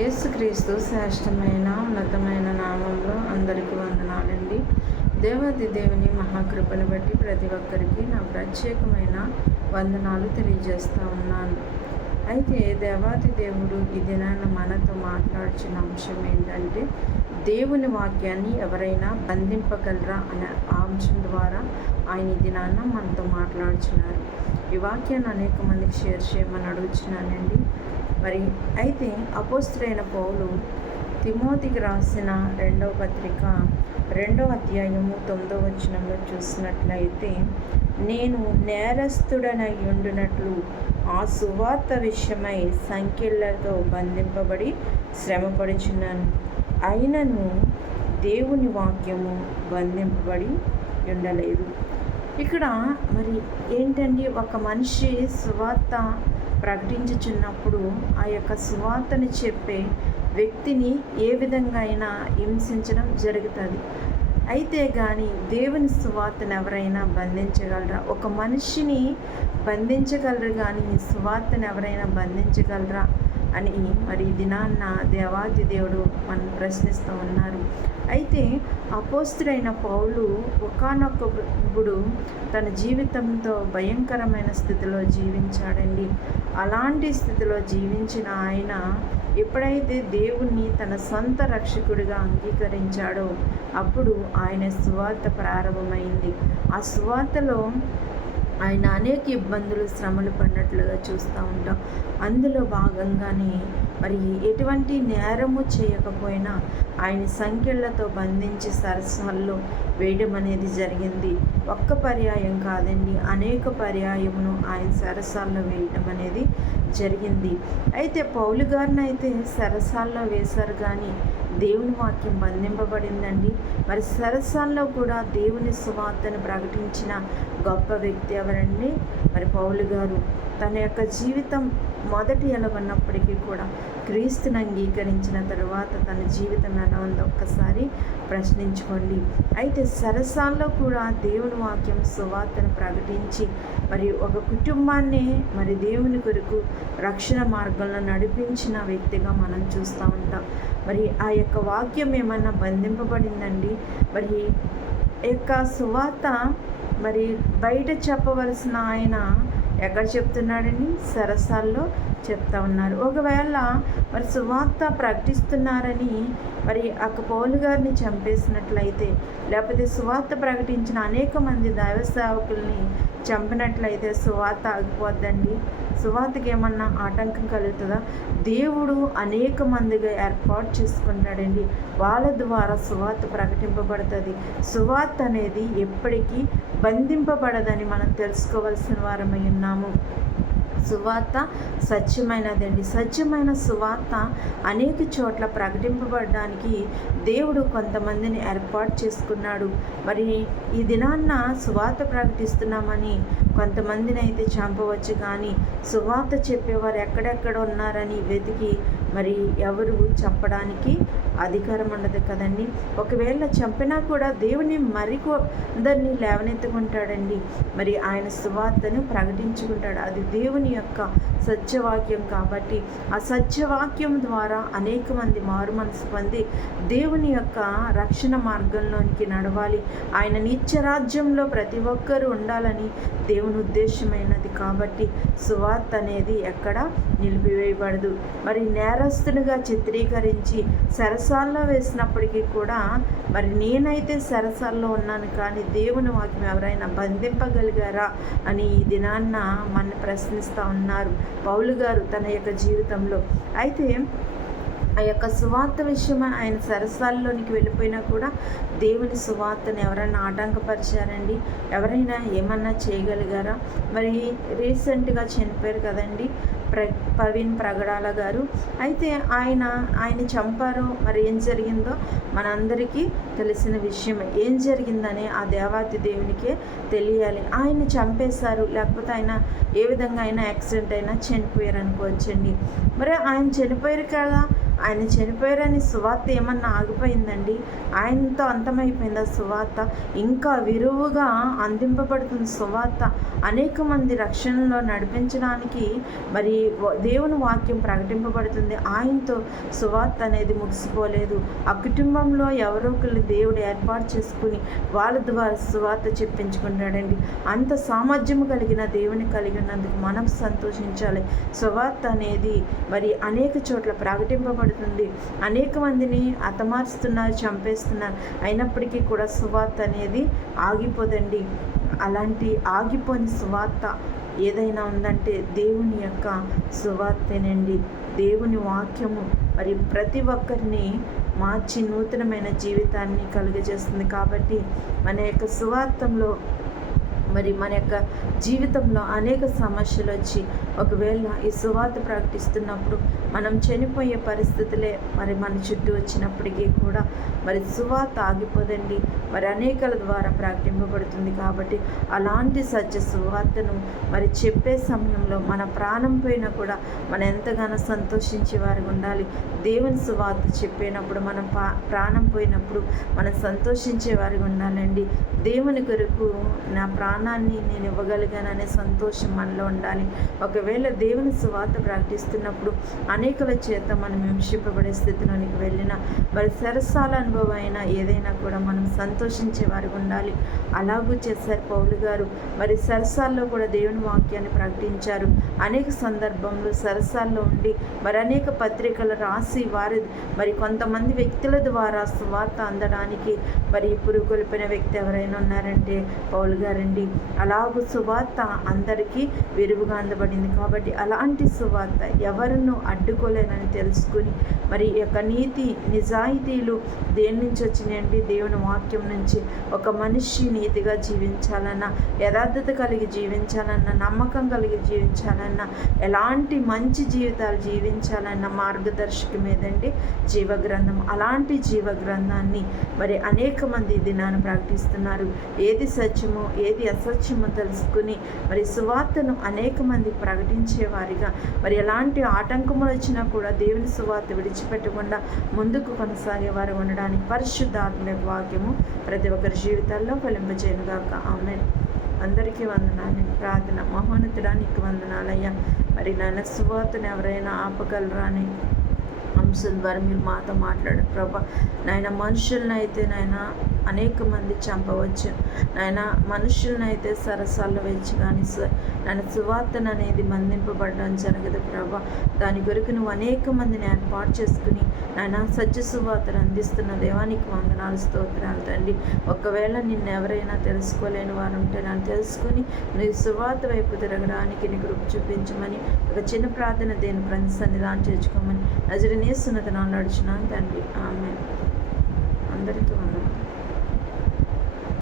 యేసుక్రీస్తు శ్రేష్టమైన ఉన్నతమైన నామంలో అందరికీ వందనాలండి. దేవాది దేవుని మహాకృపను బట్టి ప్రతి ఒక్కరికి నా ప్రత్యేకమైన వందనాలు తెలియజేస్తూ ఉన్నాను. అయితే దేవాది దేవుడు ఈ దినాన మనతో మాట్లాడుచున్న అంశం ఏంటంటే దేవుని వాక్యాన్ని ఎవరైనా బంధింపగలరా అనే అంశం ద్వారా ఆయన ఈ దినాన మనతో మాట్లాడుచున్నారు. ఈ వాక్యాన్ని అనేక మందికి షేర్ చేయమని అడుగుచున్నానండి. మరి అయితే అపోస్తులైన పౌలు తిమోతికి రాసిన రెండవ పత్రిక రెండవ అధ్యాయము తొమ్మిదవ వచనంలో చూసినట్లయితే నేను నేరస్తుడనై ఉండునట్లు ఆ సువార్త విషయమై సంఖ్యలతో బంధింపబడి శ్రమపడుచున్నాను. అయినను దేవుని వాక్యము బంధింపబడి ఉండలేదు. ఇక్కడ మరి ఏంటండి? ఒక మనిషి సువార్త ప్రకటించుచున్నప్పుడు ఆ యొక్క సువార్తని చెప్పే వ్యక్తిని ఏ విధంగా అయినా హింసించడం జరుగుతుంది. అయితే కానీ దేవుని సువార్తను ఎవరైనా బంధించగలరా? ఒక మనిషిని బంధించగలరు కానీ సువార్తను ఎవరైనా బంధించగలరా? అని మరి దినాన్న దేవాది దేవుడు మనం ప్రశ్నిస్తూ ఉన్నారు. అయితే అపోస్తుడైన పౌలు ఒకనొకప్పుడు తన జీవితంతో భయంకరమైన స్థితిలో జీవించాడండి. అలాంటి స్థితిలో జీవించిన ఆయన ఎప్పుడైతే దేవుణ్ణి తన సొంత రక్షకుడిగా అంగీకరించాడో అప్పుడు ఆయన సువార్త ప్రారంభమైంది. ఆ సువార్తలో ఆయన అనేక ఇబ్బందులు శ్రమలు పడినట్లుగా చూస్తూ ఉంటాం. అందులో భాగంగానే మరి ఎటువంటి నేరము చేయకపోయినా ఆయన సంఖ్యలతో బంధించి సరస్సుల్లో వేయడం అనేది జరిగింది. ఒక్క పర్యాయం కాదండి అనేక పర్యాయమును ఆయన సరసాల్లో వేయడం అనేది జరిగింది. అయితే పౌలు గారిని అయితే సరసాల్లో వేశారు కానీ దేవుని వాక్యం బంధింపబడిందండి. మరి సరసాల్లో కూడా దేవుని సువార్తను ప్రకటించిన గొప్ప వ్యక్తి ఎవరండి? మరి పౌలు గారు. తన యొక్క జీవితం మొదటి ఎలా ఉన్నప్పటికీ కూడా క్రీస్తుని అంగీకరించిన తరువాత తన జీవితం ఎలా ఉందో ఒక్కసారి ప్రశ్నించుకోండి. అయితే సరసాల్లో కూడా దేవుని వాక్యం సువార్తను ప్రకటించి మరి ఒక కుటుంబాన్ని మరి దేవుని కొరకు రక్షణ మార్గంలో నడిపించిన వ్యక్తిగా మనం చూస్తూ ఉంటాం. మరి ఆ యొక్క వాక్యం ఏమన్నా బంధింపబడిందండి? మరి యొక్క సువార్త మరి బయట చెప్పవలసిన ఆయన ఎక్కడ చెప్తున్నాడండి సరసాల్లో చెప్తా ఉన్నారు. ఒకవేళ మరి సువార్త ప్రకటిస్తున్నారని మరి అక్క పౌలు గారిని చంపేసినట్లయితే లేకపోతే సువార్త ప్రకటించిన అనేక మంది దైవ సేవకుల్ని చంపినట్లయితే సువార్త ఆగిపోద్దండి. సువార్తకి ఏమన్నా ఆటంకం కలుగుతుందా? దేవుడు అనేక మందిగా ఏర్పాటు చేసుకుంటాడండి వాళ్ళ ద్వారా సువార్త ప్రకటింపబడుతుంది. సువార్త అనేది ఎప్పటికీ బంధింపబడదని మనం తెలుసుకోవాల్సిన వారమై ఉన్నాము. సువార్త సత్యమైనదండి. సత్యమైన సువార్త అనేక చోట్ల ప్రకటింపబడడానికి దేవుడు కొంతమందిని ఏర్పాటు చేసుకున్నాడు. మరి ఈ దినాన్న సువార్త ప్రకటిస్తున్నామని కొంతమందిని అయితే చంపవచ్చు కానీ సువార్త చెప్పేవారు ఎక్కడెక్కడ ఉన్నారని వెతికి మరి ఎవరు చెప్పడానికి అధికారం ఉండదు కదండి. ఒకవేళ చంపినా కూడా దేవుని మరికొందరిని లేవనెత్తుకుంటాడండి. మరి ఆయన సువార్తను ప్రకటించుకుంటాడు. అది దేవుని యొక్క సత్యవాక్యం కాబట్టి ఆ సత్యవాక్యం ద్వారా అనేక మంది మారు మనసు పొంది దేవుని యొక్క రక్షణ మార్గంలోనికి నడవాలి. ఆయన నిత్యరాజ్యంలో ప్రతి ఒక్కరూ ఉండాలని దేవుని ఉద్దేశమైనది కాబట్టి సువార్త అనేది ఎక్కడ నిలిపివేయబడదు. మరి నేరస్తునిగా చిత్రీకరించి సరసాల్లో వేసినప్పటికీ కూడా మరి నేనైతే సరసాల్లో ఉన్నాను కానీ దేవుని వాక్యం ఎవరైనా బంధింపగలిగారా అని ఈ దినాన్న మన ప్రశ్నిస్తూ ఉన్నారు. పౌలు గారు తన యొక్క జీవితంలో. అయితే ఆ యొక్క సువార్త విషయమై ఆయన సరసాల్లోనికి వెళ్ళిపోయినా కూడా దేవుని సువార్తను ఎవరైనా ఆటంకపరిచారండి? ఎవరైనా ఏమన్నా చేయగలిగారా? మరి రీసెంట్గా చనిపోయారు కదండి. ప్ర ప్రవీణ్ ప్రగడాల గారు. అయితే ఆయన ఆయన చంపారు మరి ఏం జరిగిందో మనందరికీ తెలిసిన విషయం ఏం జరిగిందని ఆ దేవాతి దేవునికే తెలియాలి. ఆయన చంపేశారు లేకపోతే ఆయన ఏ విధంగా అయినా యాక్సిడెంట్ అయినా చనిపోయారు అనుకోవచ్చండి మరి ఆయన చనిపోయారు కదా ఆయన చనిపోయారని సువార్త ఏమన్నా ఆగిపోయిందండి? ఆయనతో అంతమైపోయిందా సువార్త? ఇంకా విరువుగా అందింపబడుతుంది సువార్త. అనేక మంది రక్షణలో నడిపించడానికి మరి దేవుని వాక్యం ప్రకటింపబడుతుంది. ఆయనతో సువార్త అనేది ముగిసిపోలేదు. ఆ కుటుంబంలో ఎవరో ఒకరు దేవుడు ఏర్పాటు చేసుకుని వాళ్ళ ద్వారా సువార్త చెప్పించుకుంటాడండి. అంత సామర్థ్యం కలిగిన దేవుని కలిగినందుకు మనం సంతోషించాలి. సువార్త అనేది మరి అనేక చోట్ల ప్రకటింపబడుతుంది అనేక మందిని అతమారుస్తున్నారు చంపేస్తున్నారు. అయినప్పటికీ కూడా సువార్త అనేది ఆగిపోదండి. అలాంటి ఆగిపోని సువార్త ఏదైనా ఉందంటే దేవుని యొక్క సువార్తేనండి. దేవుని వాక్యము మరి ప్రతి ఒక్కరిని మార్చి నూతనమైన జీవితాన్ని కలుగజేస్తుంది. కాబట్టి మన యొక్క సువార్తంలో మరి మన యొక్క జీవితంలో అనేక సమస్యలు వచ్చి ఒకవేళ ఈ సువార్త ప్రకటిస్తున్నప్పుడు మనం చనిపోయే పరిస్థితులే మరి మన చుట్టూ వచ్చినప్పటికీ కూడా మరి సువార్త ఆగిపోదండి. మరి అనేకల ద్వారా ప్రకటింపబడుతుంది కాబట్టి అలాంటి సత్య సువార్తను మరి చెప్పే సమయంలో మన ప్రాణం పోయినా కూడా మనం ఎంతగానో సంతోషించేవారిగా ఉండాలి. దేవుని సువార్త చెప్పేనప్పుడు మనం ప్రాణం పోయినప్పుడు మనం సంతోషించే వారికి ఉండాలండి. దేవుని కొరకు నా ప్రాణాన్ని నేను ఇవ్వగలిగాననే సంతోషం మనలో ఉండాలి. ఒకవేళ దేవుని సువార్త ప్రకటిస్తున్నప్పుడు అనేకల చేత మనం హింసింపబడే స్థితిలోనికి వెళ్ళిన మరి సరసాల అనుభవం అయినా ఏదైనా కూడా మనం సంతోషించే వారు ఉండాలి. అలాగూ చేశారు పౌలు గారు. మరి సరసాల్లో కూడా దేవుని వాక్యాన్ని ప్రకటించారు. అనేక సందర్భంలో సరసాల్లో ఉండి మరి అనేక పత్రికలు రాసి వారి మరి కొంతమంది వ్యక్తుల ద్వారా సువార్త అందడానికి మరి పురుగొల్పిన వ్యక్తి ఎవరైనా ఉన్నారంటే పౌలు గారండి. అలాగూ సువార్త అందరికీ విరువుగా అందబడింది కాబట్టి అలాంటి సువార్త ఎవరినూ అడ్డుకోలేనని తెలుసుకుని మరి యొక్క నీతి నిజాయితీలు దేని నుంచి వచ్చినాయండి? దేవుని వాక్యం నుంచి ఒక మనిషి నీతిగా జీవించాలన్నా యథార్థత కలిగి జీవించాలన్నా నమ్మకం కలిగి జీవించాలన్నా ఎలాంటి మంచి జీవితాలు జీవించాలన్న మార్గదర్శకమేదండి జీవగ్రంథం. అలాంటి జీవగ్రంథాన్ని మరి అనేక మంది దినాన్ని ప్రకటిస్తున్నారు ఏది సత్యమో ఏది అసత్యమో తెలుసుకుని మరి సువార్తను అనేక మంది ప్రకటించేవారిగా. మరి ఎలాంటి ఆటంకములు వచ్చినా కూడా దేవుని సువార్త విడిచిపెట్టకుండా ముందుకు కొనసాగేవారు ఉండడానికి పరిశుద్ధాత్మ వాక్యము ప్రతి ఒక్కరి జీవితాల్లో ఫలింపజేయనుగాక. ఆమె అందరికీ వందనాలు. ప్రార్థన మహోన్నతుడా నీకు వందనాలయ్యా. మరి నాయన సువార్తను ఎవరైనా ఆపగలరా అని అంశం ద్వారా మీరు మాతో మాట్లాడారు ప్రభా నాయన మనుషులను అయితే నాయన అనేక మంది చంపవచ్చు. నాయన మనుషులను అయితే సరసాల్లో వేచి కానీ నాయన సువార్తను అనేది బంధింపబడడం జరగదు ప్రభా. దాని కొరకు నువ్వు అనేక మందిని ఏర్పాటు చేసుకుని నాయన సత్య సువార్తను అందిస్తున్న దేవానికి వందనాలు స్తోత్రాలు తండ్రి. ఒకవేళ నిన్ను ఎవరైనా తెలుసుకోలేని వారు ఉంటే నన్ను తెలుసుకుని నీ సువార్త వైపు తిరగడానికి నీకు రూపు చూపించమని ఒక చిన్న ప్రార్థన దేని ఫ్రెండ్స్ సన్నిధానం చేర్చుకోమని నజరనేస్తున్నది నా నడుచున్నాను తండ్రి. ఆమె